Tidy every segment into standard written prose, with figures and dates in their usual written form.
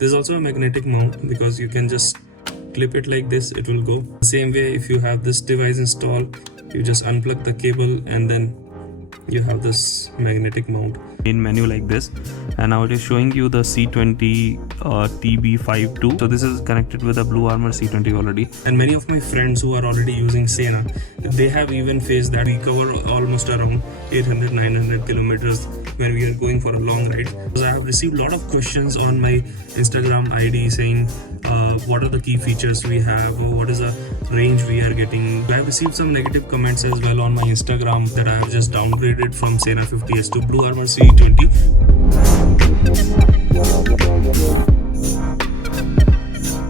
There's also a magnetic mount because you can just clip it like this, it will go. Same way, if you have this device installed, you just unplug the cable and then you have this magnetic mount in menu like this. And now it is showing you the C20 TB52. So this is connected with a Blue Armor C20 already. And many of my friends who are already using Sena, they have even faced that we cover almost around 800-900 kilometers when we are going for a long ride. So I have received a lot of questions on my Instagram ID saying what are the key features we have, or what is the range we are getting. I have received some negative comments as well on my Instagram that I have just downgraded from Sena 50S to Blue Armor C20.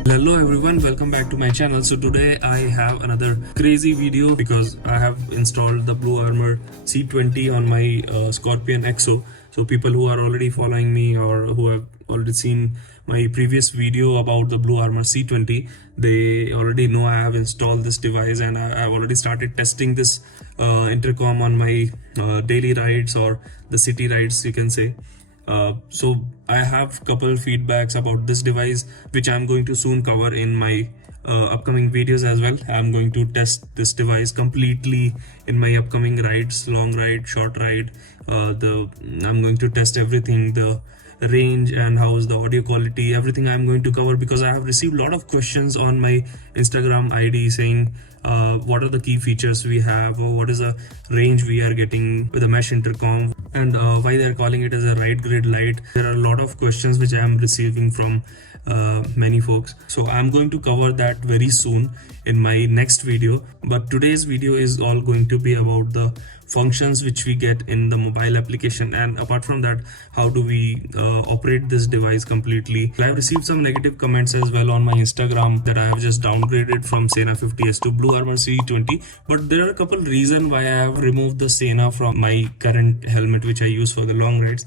Hello everyone, welcome back to my channel. So today I have another crazy video because I have installed the Blue Armor C20 on my Scorpion EXO. So people who are already following me or who have already seen my previous video about the Blue Armor C20, they already know I have installed this device, and I have already started testing this intercom on my daily rides or the city rides, you can say. So I have couple feedbacks about this device which I'm going to soon cover in my upcoming videos as well. I'm going to test this device completely in my upcoming rides, long ride, short ride. I'm going to test everything, the range and how is the audio quality, everything I'm going to cover, because I have received a lot of questions on my Instagram ID saying what are the key features we have, or what is the range we are getting with a mesh intercom, and why they are calling it as a ride grid light. There are a lot of questions which I am receiving from many folks, so I'm going to cover that very soon in my next video. But today's video is all going to be about the functions which we get in the mobile application, and apart from that, how do we operate this device completely. I have received some negative comments as well on my Instagram that I have just downgraded from Sena 50S to Blue Armor C20, but there are a couple reasons why I have removed the Sena from my current helmet which I use for the long rides.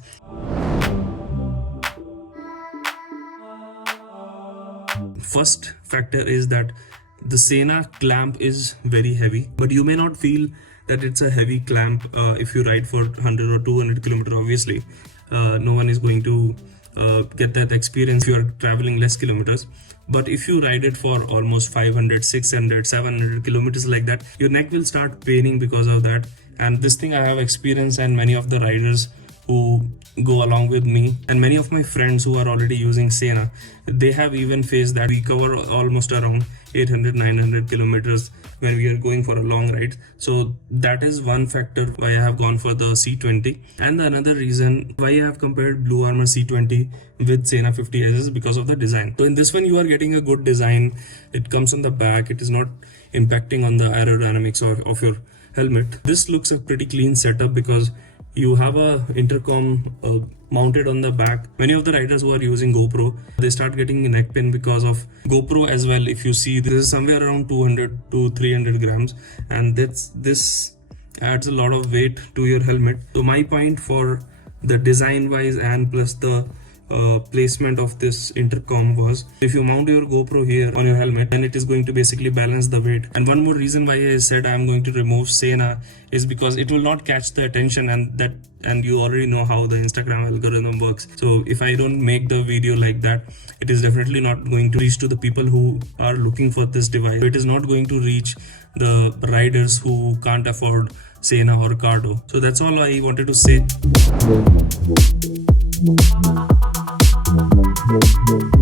First factor is that the Sena clamp is very heavy, but you may not feel that it's a heavy clamp if you ride for 100 or 200 kilometers. Obviously no one is going to get that experience if you are traveling less kilometers. But if you ride it for almost 500, 600, 700 kilometers like that, your neck will start paining because of that. And this thing I have experienced, and many of the riders who go along with me and many of my friends who are already using Sena, they have even faced that we cover almost around 800-900 kilometers when we are going for a long ride. So that is one factor why I have gone for the C20. And the another reason why I have compared Blue Armor C20 with Sena 50S is because of the design. So in this one you are getting a good design. It comes on the back, it is not impacting on the aerodynamics of your helmet. This looks a pretty clean setup because you have a intercom mounted on the back. Many of the riders who are using GoPro, they start getting neck pain because of GoPro as well. If you see, this is somewhere around 200 to 300 grams, and this adds a lot of weight to your helmet. So my point for the design wise and plus the placement of this intercom was, if you mount your GoPro here on your helmet, then it is going to basically balance the weight. And one more reason why I said I am going to remove Sena is because it will not catch the attention, and you already know how the Instagram algorithm works. So if I don't make the video like that, it is definitely not going to reach to the people who are looking for this device. It is not going to reach the riders who can't afford Sena or Cardo. So that's all I wanted to say.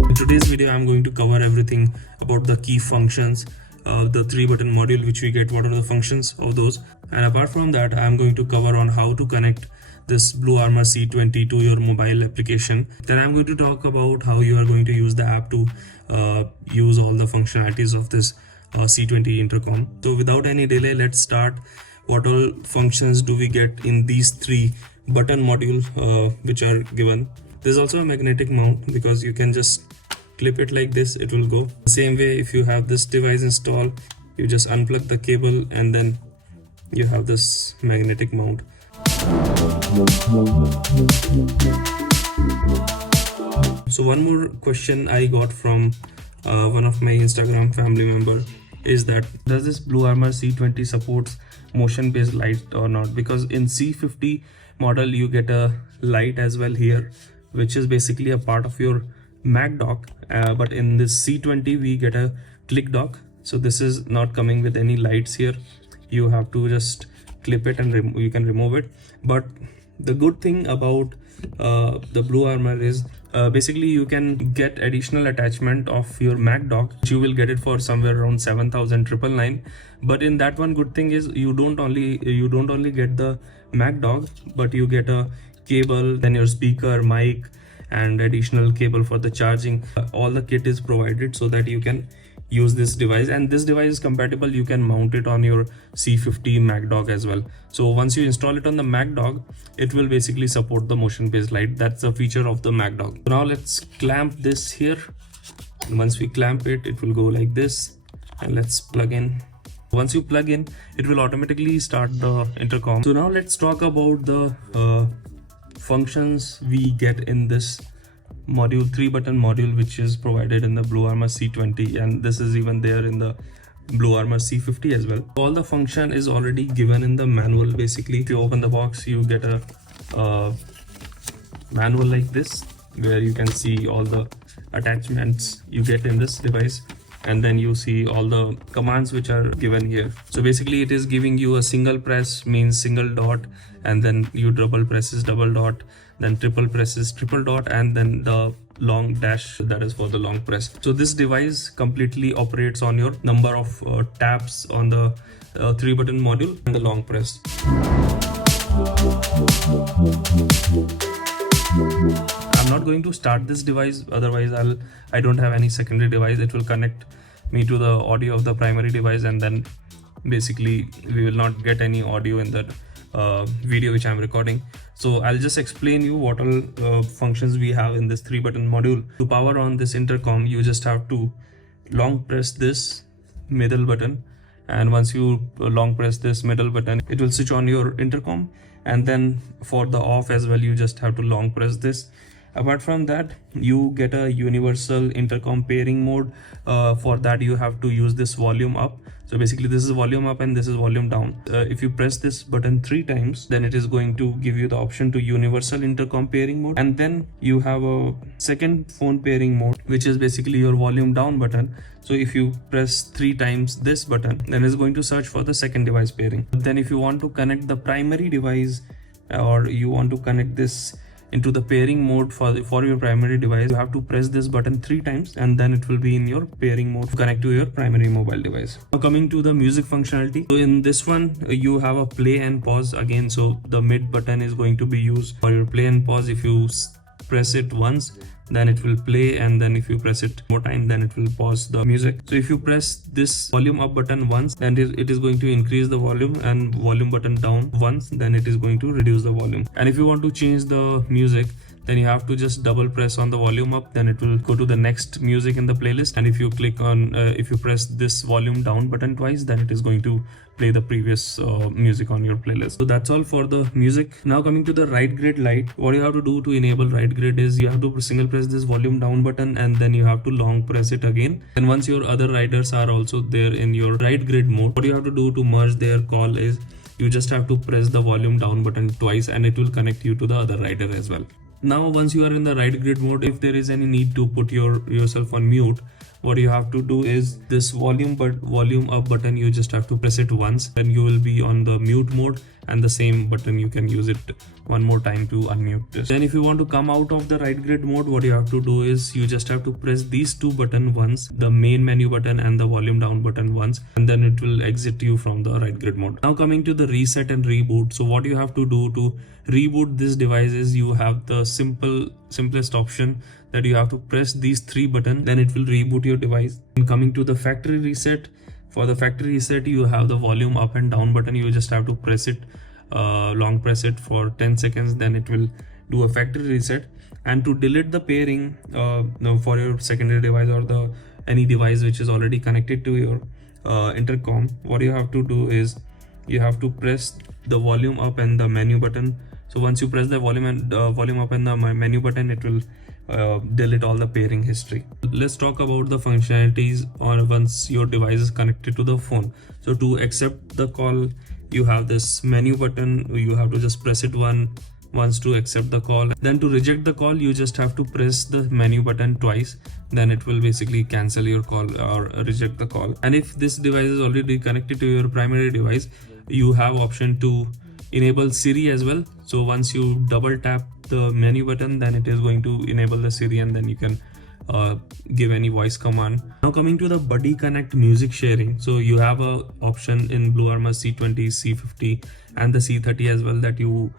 In today's video, I'm going to cover everything about the key functions, the 3-button module which we get, what are the functions of those. And apart from that, I'm going to cover on how to connect this Blue Armor C20 to your mobile application. Then I'm going to talk about how you are going to use the app to use all the functionalities of this C20 intercom. So without any delay, let's start. What all functions do we get in these 3-button module which are given. There's also a magnetic mount because you can just clip it like this, it will go. Same way, if you have this device installed, you just unplug the cable and then you have this magnetic mount. So one more question I got from one of my Instagram family member is that, does this Blue Armor C20 supports motion based light or not? Because in C50 model you get a light as well here, which is basically a part of your Mac dock, but in this C20 we get a click dock. So this is not coming with any lights here. You have to just clip it and you can remove it. But the good thing about the Blue Armor is basically you can get additional attachment of your Mac dock. You will get it for somewhere around 7,999. But in that one, good thing is you don't only get the Mac dock, but you get a cable, then your speaker, mic, and additional cable for the charging. All the kit is provided so that you can use this device, and this device is compatible. You can mount it on your C50 Mac dock as well. So once you install it on the Mac dock, it will basically support the motion based light. That's a feature of the Mac dock. So now let's clamp this here, and once we clamp it, it will go like this. And let's plug in. Once you plug in, it will automatically start the intercom. So now let's talk about the functions we get in this module, 3-button module, which is provided in the Blue Armor C20, and this is even there in the Blue Armor C50 as well. All the function is already given in the manual. Basically, if you open the box, you get a manual like this, where you can see all the attachments you get in this device, and then you see all the commands which are given here. So basically it is giving you a single press means single dot, and then you double press is double dot, then triple press is triple dot, and then the long dash, that is for the long press. So this device completely operates on your number of taps on the 3-button module and the long press. I'm not going to start this device, otherwise I don't have any secondary device. It will connect me to the audio of the primary device, and then basically we will not get any audio in that video which I'm recording. So I'll just explain you what all functions we have in this 3-button module. To power on this intercom, you just have to long press this middle button, and once you long press this middle button, it will switch on your intercom. And then for the off as well, you just have to long press this. Apart from that, you get a universal intercom pairing mode. For that you have to use this volume up. So basically this is volume up and this is volume down. If you press this button 3 times, then it is going to give you the option to universal intercom pairing mode. And then you have a second phone pairing mode, which is basically your volume down button. So if you press 3 times this button, then it's going to search for the second device pairing. Then if you want to connect the primary device, or you want to connect this into the pairing mode for your primary device, you have to press this button 3 times, and then it will be in your pairing mode to connect to your primary mobile device. Now coming to the music functionality, so in this one you have a play and pause again. So the mid button is going to be used for your play and pause. If you press it once, then it will play, and then if you press it more time, then it will pause the music. So if you press this volume up button once, then it is going to increase the volume, and volume button down once, then it is going to reduce the volume. And if you want to change the music, then you have to just double press on the volume up, then it will go to the next music in the playlist. And if you click on if you press this volume down button twice, then it is going to play the previous music on your playlist. So that's all for the music. Now coming to the right grid light, what you have to do to enable right grid is you have to single press this volume down button, and then you have to long press it again. And once your other riders are also there in your right grid mode, what you have to do to merge their call is you just have to press the volume down button twice, and it will connect you to the other rider as well. Now once you are in the right grid mode, if there is any need to put yourself on mute, what you have to do is this volume up button, you just have to press it once, then you will be on the mute mode, and the same button you can use it one more time to unmute this. Then if you want to come out of the right grid mode, what you have to do is you just have to press these 2 buttons once, the main menu button and the volume down button once, and then it will exit you from the right grid mode. Now coming to the reset and reboot. So what you have to do to reboot this device is you have the simplest option, that you have to press these 3 buttons, then it will reboot your device. And coming to the factory reset, for the factory reset you have the volume up and down button. You just have to press it, long press it for 10 seconds, then it will do a factory reset. And to delete the pairing for your secondary device or any device which is already connected to your intercom, what you have to do is you have to press the volume up and the menu button. So once you press the volume up and the menu button, it will delete all the pairing history. Let's talk about the functionalities once your device is connected to the phone. So to accept the call, you have this menu button, you have to just press it once to accept the call. Then to reject the call, you just have to press the menu button twice. Then it will basically cancel your call or reject the call. And if this device is already connected to your primary device, you have option to enable Siri as well. So once you double tap the menu button, then it is going to enable the Siri, and then you can give any voice command. Now coming to the Buddy Connect music sharing, so you have a option in BlueArmor C20, C50 and the C30 as well, that you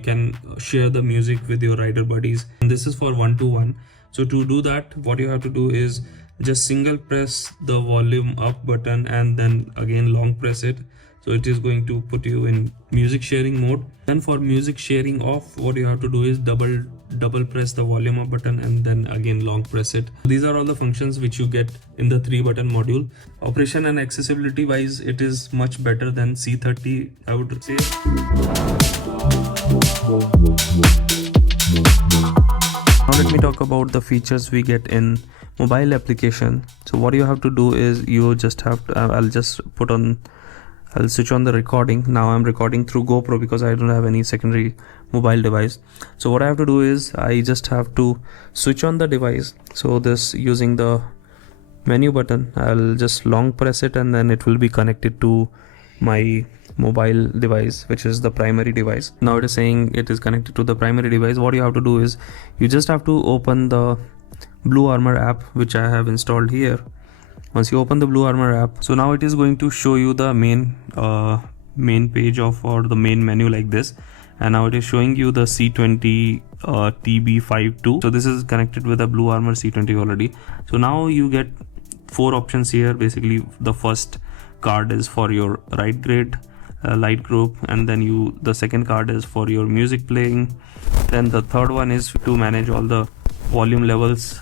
can share the music with your rider buddies, and this is for 1-to-1. So to do that, what you have to do is just single press the volume up button and then again long press it. So it is going to put you in music sharing mode. Then for music sharing off, what you have to do is double press the volume up button and then again long press it. These are all the functions which you get in the 3-button module. Operation and accessibility wise, it is much better than C30, I would say. Now let me talk about the features we get in mobile application. So what you have to do is you just have to, I'll switch on the recording. Now I'm recording through GoPro because I don't have any secondary mobile device. So what I have to do is I just have to switch on the device. So this, using the menu button, I'll just long press it and then it will be connected to my mobile device, which is the primary device. Now it is saying it is connected to the primary device. What you have to do is you just have to open the BlueArmor app, which I have installed here. Once you open the BlueArmor app, so now it is going to show you the main page of, or the main menu like this, and now it is showing you the C20 TB52. So this is connected with the BlueArmor C20 already. So now you get 4 options here. Basically, the first card is for your ride grade light group, and then the second card is for your music playing. Then the third one is to manage all the volume levels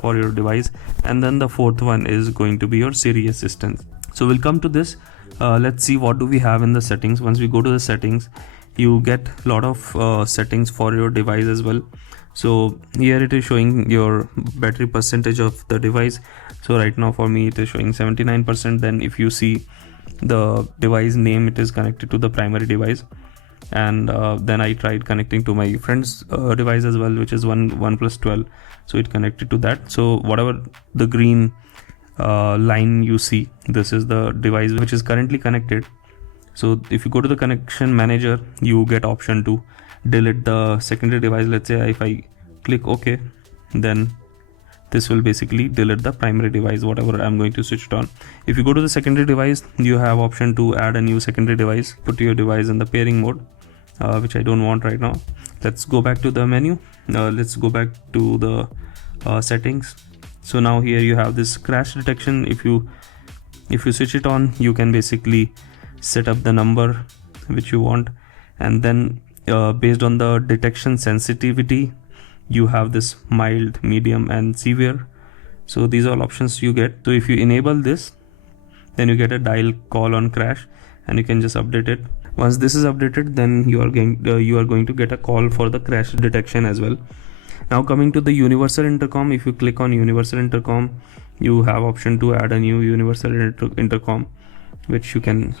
for your device, and then the fourth one is going to be your Siri assistant. So we'll come to this. Let's see what do we have in the settings. Once we go to the settings, you get a lot of settings for your device as well. So here it is showing your battery percentage of the device. So right now for me it is showing 79%. Then if you see the device name, it is connected to the primary device, and then I tried connecting to my friend's device as well, which is OnePlus 12. So it connected to that. So whatever the green line you see, this is the device which is currently connected. So if you go to the connection manager, you get option to delete the secondary device. Let's say if I click OK, then this will basically delete the primary device, whatever I'm going to switch it on. If you go to the secondary device, you have option to add a new secondary device, put your device in the pairing mode, which I don't want right now. Let's go back to the menu. Let's go back to the settings. So now here you have this crash detection. If you switch it on, you can basically set up the number which you want, and then based on the detection sensitivity, you have this mild, medium and severe. So these are all options you get. So if you enable this, then you get a dial call on crash, and you can just update it. Once this is updated, then you are going to get a call for the crash detection as well. Now coming to the universal intercom, if you click on universal intercom, you have option to add a new universal intercom, which you can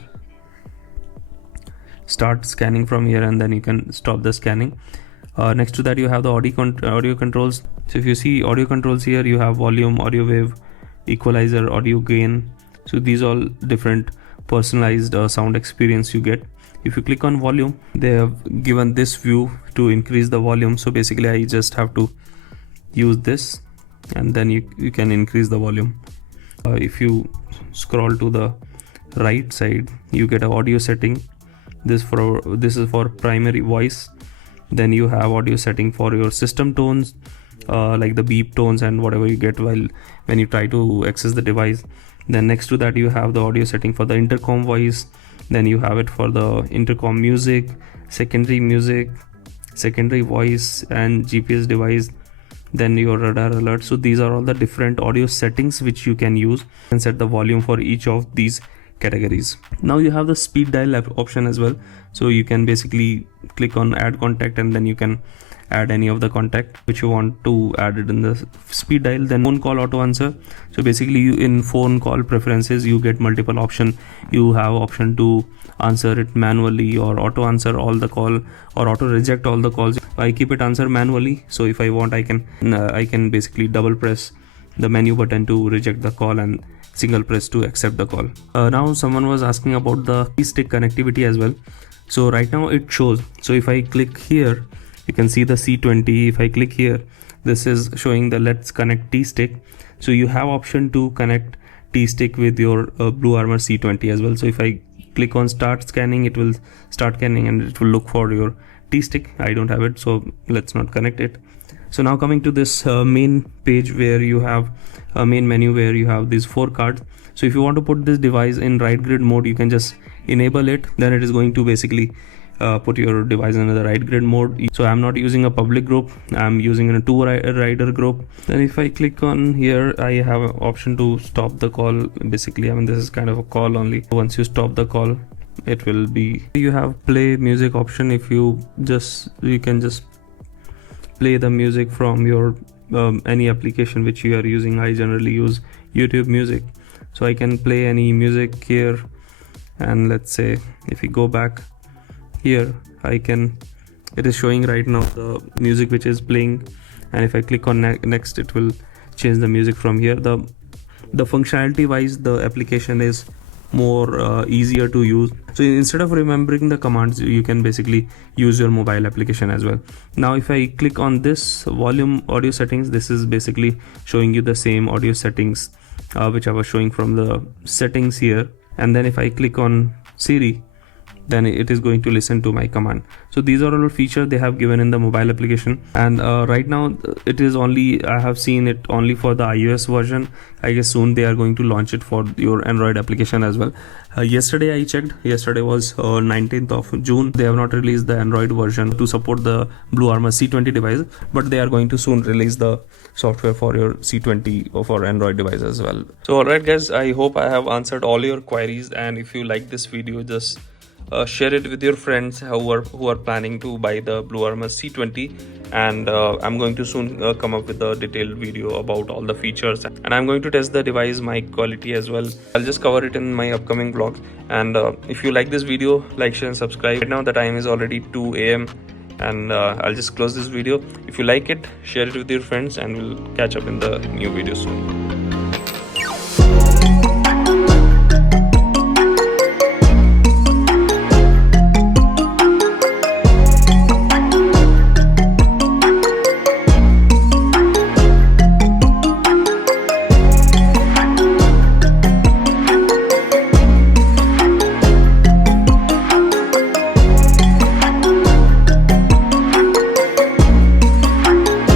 start scanning from here, and then you can stop the scanning. Next to that, you have the audio controls. So if you see audio controls here, you have volume, audio wave, equalizer, audio gain. So these all different personalized sound experience you get. If you click on volume, they have given this view to increase the volume. So basically I just have to use this, and then you can increase the volume. If you scroll to the right side, you get an audio setting. This is for primary voice. Then you have audio setting for your system tones, like the beep tones and whatever you get when you try to access the device. Then next to that, you have the audio setting for the intercom voice. Then you have it for the intercom music, secondary voice, and GPS device. Then your radar alert. So these are all the different audio settings which you can use and set the volume for each of these categories. Now you have the speed dial option as well. So you can basically click on add contact, and then you can add any of the contact which you want to add it in the speed dial. Then phone call auto answer. So basically in phone call preferences, you get multiple option. You have option to answer it manually or auto answer all the call or auto reject all the calls. I keep it answer manually, so if I want I can basically double press the menu button to reject the call and single press to accept the call. Now someone was asking about the key stick connectivity as well. So right now it shows, so if I click here you can see the C20. If I click here, this is showing the let's connect T-Stick. So you have option to connect T-Stick with your Blue Armor C20 as well. So if I click on start scanning, it will start scanning and it will look for your T-Stick. I don't have it, so let's not connect it. So now coming to this main page where you have a main menu where you have these 4 cards. So if you want to put this device in right grid mode, you can just enable it. Then it is going to basically put your device in the right grid mode. So I'm not using a public group, I'm using a 2 rider group. Then if I click on here, I have an option to stop the call. Basically, I mean, this is kind of a call only. Once you stop the call, it will be, you have play music option. If you can just play the music from your any application which you are using. I generally use YouTube Music, so I can play any music here. And let's say if we go back here, it is showing right now the music which is playing, and if I click on next, it will change the music from here. The functionality wise, the application is more easier to use. So instead of remembering the commands, you can basically use your mobile application as well. Now if I click on this volume audio settings, this is basically showing you the same audio settings which I was showing from the settings here. And then if I click on Siri, then it is going to listen to my command. So these are all features they have given in the mobile application. And right now it is only, I have seen it only for the iOS version. I guess soon they are going to launch it for your Android application as well. Yesterday I checked, yesterday was 19th of June. They have not released the Android version to support the Blue Armor C20 device, but they are going to soon release the software for your C20 or for Android device as well. So alright guys, I hope I have answered all your queries, and if you like this video, just share it with your friends who are planning to buy the Blue Armor C20. And I'm going to soon come up with a detailed video about all the features, and I'm going to test the device mic quality as well. I'll just cover it in my upcoming vlogs. And if you like this video, like, share and subscribe. Right now the time is already 2 AM, and I'll just close this video. If you like it, share it with your friends, and we'll catch up in the new video soon.